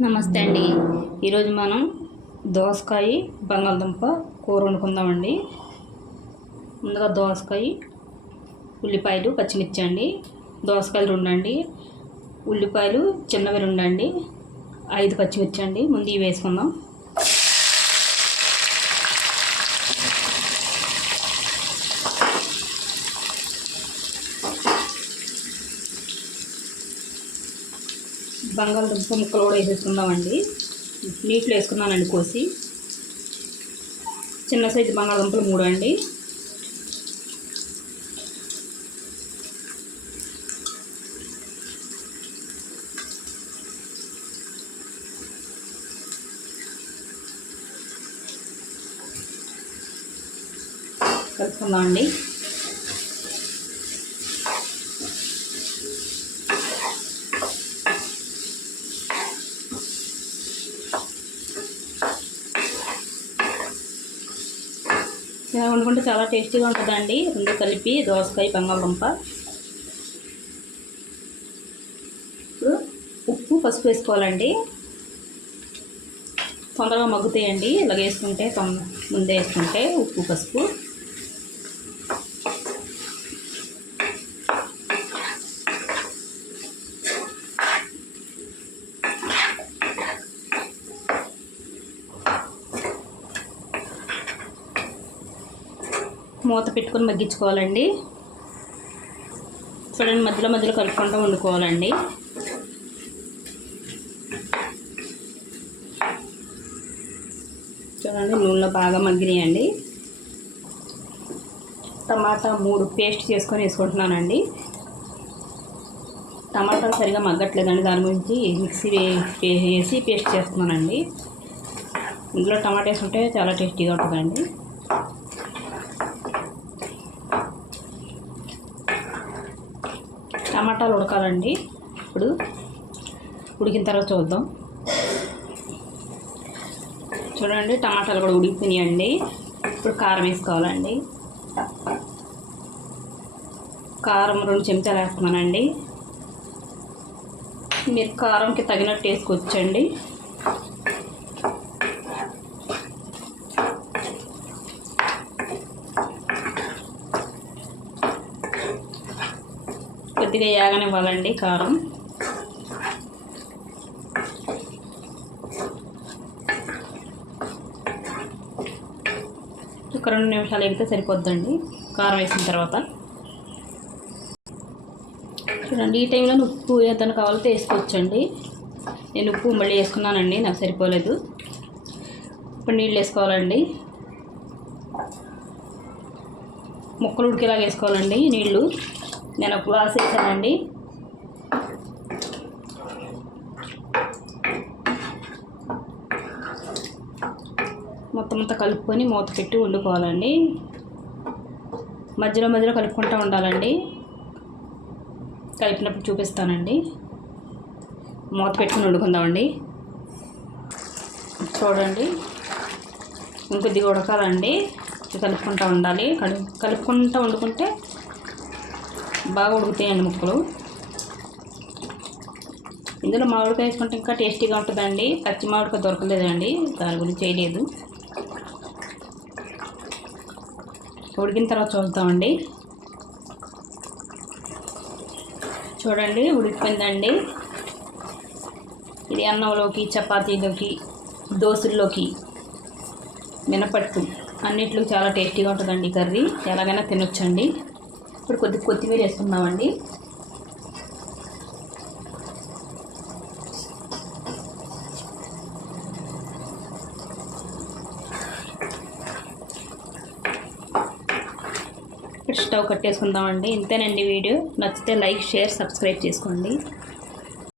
నమస్తే అండి. ఈరోజు మనం దోసకాయ బంగాళదుంప కూర వండుకుందామండి. ముందుగా దోసకాయ ఉల్లిపాయలు పచ్చిమిర్చి అండి. దోసకాయలు రెండండి. ఉల్లిపాయలు చిన్నవి రెండండి. ఐదు పచ్చిమిర్చి అండి. ముందు ఇవి వేసుకుందాం. బంగాళదుంప ముక్కలు కూడా వేసేసుకుందామండి. నీటిలో వేసుకున్నానండి కోసి. చిన్న సైజు బంగాళదుంపలు మూడు అండి. కలుపుకుందామండి. వండుకుంటే చాలా టేస్టీగా ఉంటుందండి. రెండు కలిపి దోసకాయ బంగాళదుంప. ఇప్పుడు ఉప్పు పసుపు వేసుకోవాలండి. తొందరగా మగ్గుతాయండి. ఇలా వేసుకుంటే తొందర ముందే వేసుకుంటే ఉప్పు పసుపు. మూత పెట్టుకొని మగ్గించుకోవాలండి. చూడండి మధ్యలో మధ్యలో కలుపుకుంటూ వండుకోవాలండి. చూడండి నూనెలో బాగా మగ్గినాయండి. టమాటా మూడు పేస్ట్ చేసుకొని వేసుకుంటున్నానండి. టమాటాలు సరిగా మగ్గట్లేదండి దాని గురించి మిక్సీ వేసి పేస్ట్ చేస్తున్నానండి. ఇందులో టమాటా వేసుకుంటే చాలా టేస్టీగా ఉంటుందండి. టమాటాలు ఉడకాలండి. ఇప్పుడు ఉడికిన తర్వాత చూద్దాం. చూడండి టమాటాలు కూడా ఉడికిపోయినాయండి. ఇప్పుడు కారం వేసుకోవాలండి. కారం రెండు చెంచాలు వేస్తున్నానండి. మీరు కారంకి తగినట్టు వేసుకోవచ్చండి. కొద్దిగా యాగనివ్వాలండి కారం. ఒక రెండు నిమిషాలు ఎగితే సరిపోద్దండి కారం వేసిన తర్వాత. చూడండి ఈ టైంలో ఉప్పు ఏదైనా కావాలంటే వేసుకోవచ్చండి. నేను ఉప్పు మళ్ళీ వేసుకున్నానండి నాకు సరిపోలేదు. ఇప్పుడు నీళ్ళు వేసుకోవాలండి. ముక్కలు ఉడికేలాగా వేసుకోవాలండి నీళ్ళు. నేను ఒక గ్లాస్ వేసానండి. మొత్తం అంతా కలుపుకొని మూత పెట్టి వండుకోవాలండి. మధ్యలో మధ్యలో కలుపుకుంటూ ఉండాలండి. కలిపినప్పుడు చూపిస్తానండి. మూత పెట్టుకుని వండుకుందామండి. చూడండి. ఇంకొద్దిగా ఉడకాలండి. కలుపుకుంటూ ఉండాలి. కలు కలుపుకుంటూ వండుకుంటే బాగా ఉడుకుతాయండి ముక్కలు. ఇందులో మామిడికాయ వేసుకుంటే ఇంకా టేస్టీగా ఉంటుందండి. పచ్చి మామిడికాయ దొరకలేదండి. దాని గురించి చేయలేదు. ఉడికిన తర్వాత చూద్దామండి. చూడండి ఉడికిపోయిందండి. ఇది అన్నంలోకి చపాతీలోకి దోశల్లోకి మినపట్టు అన్నిట్లో చాలా టేస్టీగా ఉంటుందండి కర్రీ. ఎలాగైనా తినొచ్చండి. ఇప్పుడు కొద్ది కొత్తిమీర వేసుకుందామండి. ఇప్పుడు స్టవ్ కట్టేసుకుందామండి. ఇంతేనండి వీడియో. నచ్చితే లైక్ షేర్ సబ్స్క్రైబ్ చేసుకోండి.